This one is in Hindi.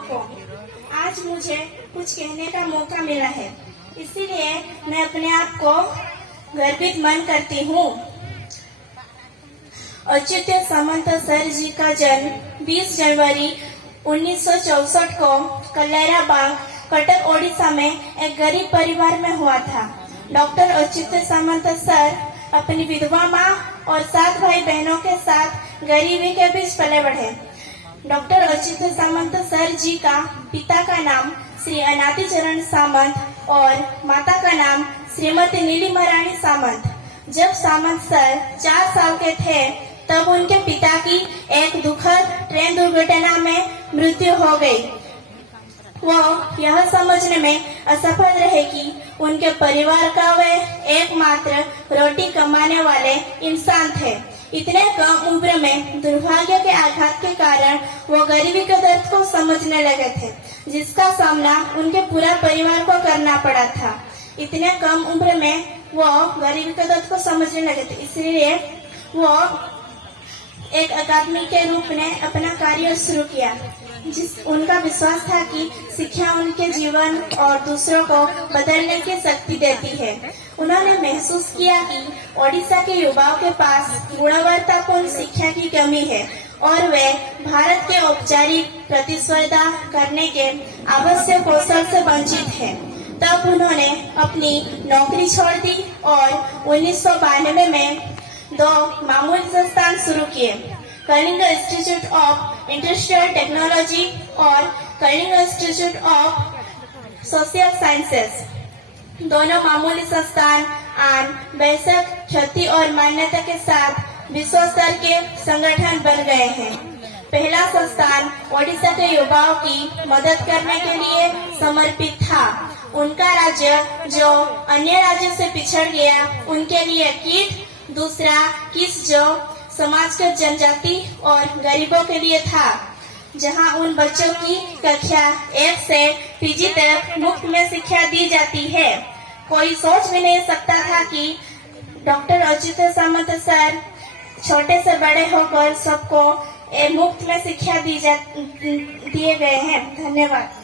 को आज मुझे कुछ कहने का मौका मिला है, इसीलिए मैं अपने आप को गर्वित मन करती हूँ। अच्युत सामंत सर जी का जन्म 20 जनवरी 1964 को कल्लैराबाग, कटक, ओडिशा में एक गरीब परिवार में हुआ था। डॉक्टर अच्युत सामंत सर अपनी विधवा माँ और 7 भाई बहनों के साथ गरीबी के बीच पले बढ़े। डॉक्टर अच्युत सामंत सर जी का पिता का नाम श्री अनादि चरण सामंत और माता का नाम श्रीमती नीलिमा रानी सामंत। जब सामंत सर 4 साल के थे तब उनके पिता की एक दुखद ट्रेन दुर्घटना में मृत्यु हो गई। वो यह समझने में असफल रहे कि उनके परिवार का वे एकमात्र रोटी कमाने वाले इंसान थे। इतने कम उम्र में दुर्भाग्य के आघात के कारण वो गरीबी के दर्द को समझने लगे थे, जिसका सामना उनके पूरा परिवार को करना पड़ा था। इतने कम उम्र में वो गरीबी के दर्द को समझने लगे थे, इसलिए वो एक अकादमी के रूप में अपना कार्य शुरू किया। उनका विश्वास था कि शिक्षा उनके जीवन और दूसरों को बदलने की शक्ति देती है। उन्होंने महसूस किया कि ओडिशा के युवाओं के पास गुणवत्तापूर्ण शिक्षा की कमी है और वे भारत के औपचारिक प्रतिस्पर्धा करने के आवश्यक कौशल से वंचित हैं। तब उन्होंने अपनी नौकरी छोड़ दी और 1992 में 2 मामूली संस्थान शुरू किए, Kalinga institute of industrial technology और Kalinga institute of social sciences. दोनों मामूली संस्थान आज वैश्विक ख्याति और मान्यता के साथ विश्व स्तर के संगठन बन गए हैं। पहला संस्थान ओडिशा के युवाओं की मदद करने के लिए समर्पित था। उनका राज्य जो अन्य राज्यों से पिछड़ गया उनके लिए किट, दूसरा किस जो समाज के जनजाति और गरीबों के लिए था, जहां उन बच्चों की कक्षा 1 से पीजी तक मुफ्त में शिक्षा दी जाती है। कोई सोच भी नहीं सकता था कि डॉक्टर अच्युत सामंत सर छोटे से बड़े होकर सबको मुफ्त में शिक्षा दिए गए हैं। धन्यवाद।